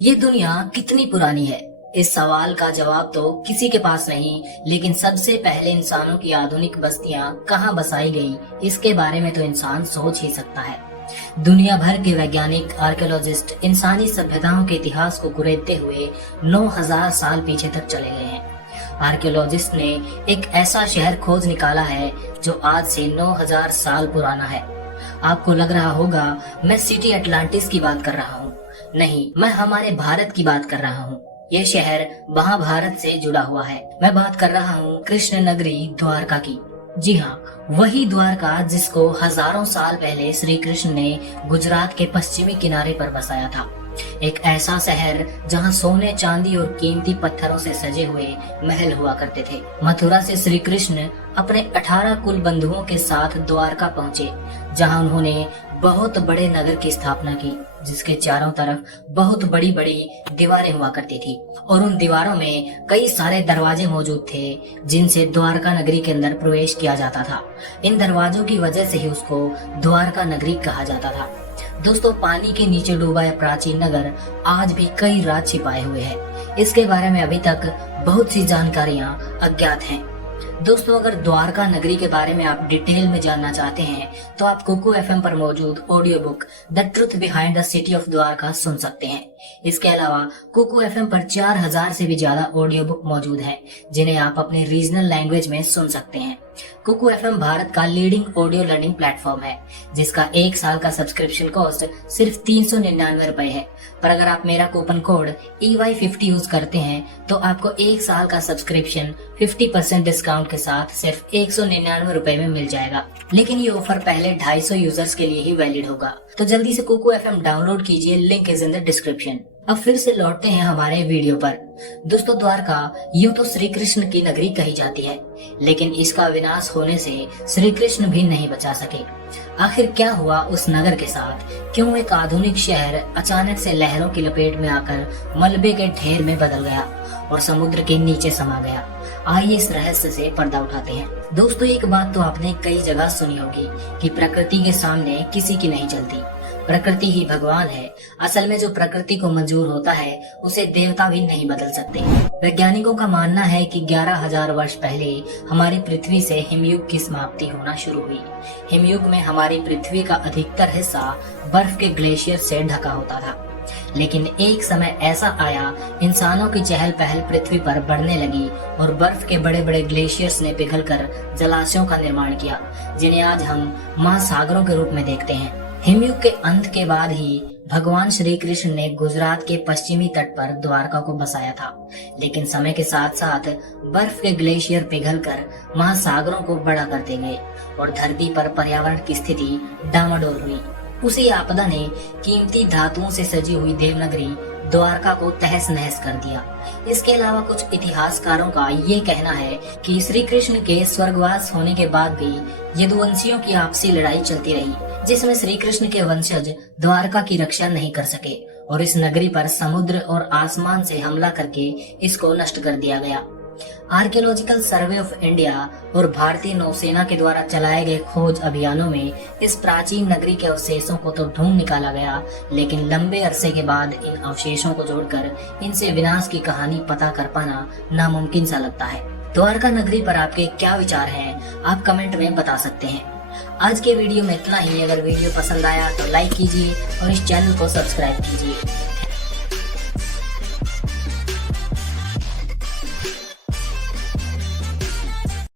ये दुनिया कितनी पुरानी है? इस सवाल का जवाब तो किसी के पास नहीं, लेकिन सबसे पहले इंसानों की आधुनिक बस्तियां कहाँ बसाई गई, इसके बारे में तो इंसान सोच ही सकता है। दुनिया भर के वैज्ञानिक, आर्कियोलॉजिस्ट इंसानी सभ्यताओं के इतिहास को कुरेदते हुए 9000 साल पीछे तक चले गए हैं। आर्कियोलॉजिस्ट ने एक ऐसा शहर खोज निकाला है जो आज से 9000 साल पुराना है। आपको लग रहा होगा मैं सिटी अटलांटिस की बात कर रहा हूँ। नहीं, मैं हमारे भारत की बात कर रहा हूँ। ये शहर महाभारत से जुड़ा हुआ है। मैं बात कर रहा हूँ कृष्ण नगरी द्वारका की। जी हाँ, वही द्वारका जिसको हजारों साल पहले श्री कृष्ण ने गुजरात के पश्चिमी किनारे पर बसाया था। एक ऐसा शहर जहाँ सोने, चांदी और कीमती पत्थरों से सजे हुए महल हुआ करते थे। मथुरा से श्री कृष्ण अपने 18 कुल बंधुओं के साथ द्वारका पहुँचे, जहाँ उन्होंने बहुत बड़े नगर की स्थापना की, जिसके चारों तरफ बहुत बड़ी बड़ी दीवारें हुआ करती थी और उन दीवारों में कई सारे दरवाजे मौजूद थे जिनसे द्वारका नगरी के अंदर प्रवेश किया जाता था। इन दरवाजों की वजह से ही उसको द्वारका नगरी कहा जाता था। दोस्तों, पानी के नीचे डूबा यह प्राचीन नगर आज भी कई राज छिपाए हुए है। इसके बारे में अभी तक बहुत सी जानकारियां अज्ञात हैं। दोस्तों, अगर द्वारका नगरी के बारे में आप डिटेल में जानना चाहते हैं तो आप कुकू एफएम पर मौजूद audio book the truth behind the city of Dwarka सुन सकते हैं। इसके अलावा कुकू एफएम पर 4000 से भी ज्यादा ऑडियो बुक मौजूद है, जिन्हें आप अपने रीजनल लैंग्वेज में सुन सकते हैं। कुकू एफएम भारत का लीडिंग ऑडियो लर्निंग प्लेटफॉर्म है, जिसका 1 साल का सब्सक्रिप्शन कॉस्ट सिर्फ 399 रुपए है। पर अगर आप मेरा कूपन कोड EY50 यूज करते हैं तो आपको 1 साल का सब्सक्रिप्शन 50% डिस्काउंट के साथ सिर्फ 199 रुपए में मिल जाएगा। लेकिन ये ऑफर पहले 250 यूजर्स के लिए ही वैलिड होगा। तो जल्दी से कुकू एफएम डाउनलोड कीजिए, link is in the description. अब फिर से लौटते हैं हमारे वीडियो पर। दोस्तों, द्वारका यूं तो श्री कृष्ण की नगरी कही जाती है, लेकिन इसका विनाश होने से श्री कृष्ण भी नहीं बचा सके। आखिर क्या हुआ उस नगर के साथ? क्यों एक आधुनिक शहर अचानक से लहरों की लपेट में आकर मलबे के ढेर में बदल गया और समुद्र के नीचे समा गया? आइए इस रहस्य से पर्दा उठाते हैं। दोस्तों, एक बात तो आपने कई जगह सुनी होगी कि प्रकृति के सामने किसी की नहीं चलती। प्रकृति ही भगवान है। असल में जो प्रकृति को मंजूर होता है उसे देवता भी नहीं बदल सकते। वैज्ञानिकों का मानना है कि 11000 वर्ष पहले हमारी पृथ्वी से हिमयुग की समाप्ति होना शुरू हुई। हिमयुग में हमारी पृथ्वी का अधिकतर हिस्सा बर्फ के ग्लेशियर से ढका होता था, लेकिन एक समय ऐसा आया, इंसानों की चहल पहल पृथ्वी पर बढ़ने लगी और बर्फ के बड़े बड़े ग्लेशियर्स ने पिघलकर जलाशयों का निर्माण किया, जिन्हें आज हम महासागरों के रूप में देखते हैं। हिमयुग के अंत के बाद ही भगवान श्री कृष्ण ने गुजरात के पश्चिमी तट पर द्वारका को बसाया था, लेकिन समय के साथ साथ बर्फ के ग्लेशियर पिघलकर महासागरों को बड़ा करते गए और धरती पर पर्यावरण की स्थिति डामाडोल हुई। उसी आपदा ने कीमती धातुओं से सजी हुई देवनगरी द्वारका को तहस नहस कर दिया। इसके अलावा कुछ इतिहासकारों का ये कहना है कि श्री कृष्ण के स्वर्गवास होने के बाद भी यदुवंशियों की आपसी लड़ाई चलती रही, जिसमें श्री कृष्ण के वंशज द्वारका की रक्षा नहीं कर सके और इस नगरी पर समुद्र और आसमान से हमला करके इसको नष्ट कर दिया गया। आर्कियोलॉजिकल सर्वे ऑफ इंडिया और भारतीय नौसेना के द्वारा चलाए गए खोज अभियानों में इस प्राचीन नगरी के अवशेषों को तो ढूंढ निकाला गया, लेकिन लंबे अरसे के बाद इन अवशेषों को जोड़कर इनसे विनाश की कहानी पता कर पाना नामुमकिन सा लगता है। द्वारका नगरी पर आपके क्या विचार हैं? आप कमेंट में बता सकते हैं। आज के वीडियो में इतना ही। अगर वीडियो पसंद आया तो लाइक कीजिए और इस चैनल को सब्सक्राइब कीजिए।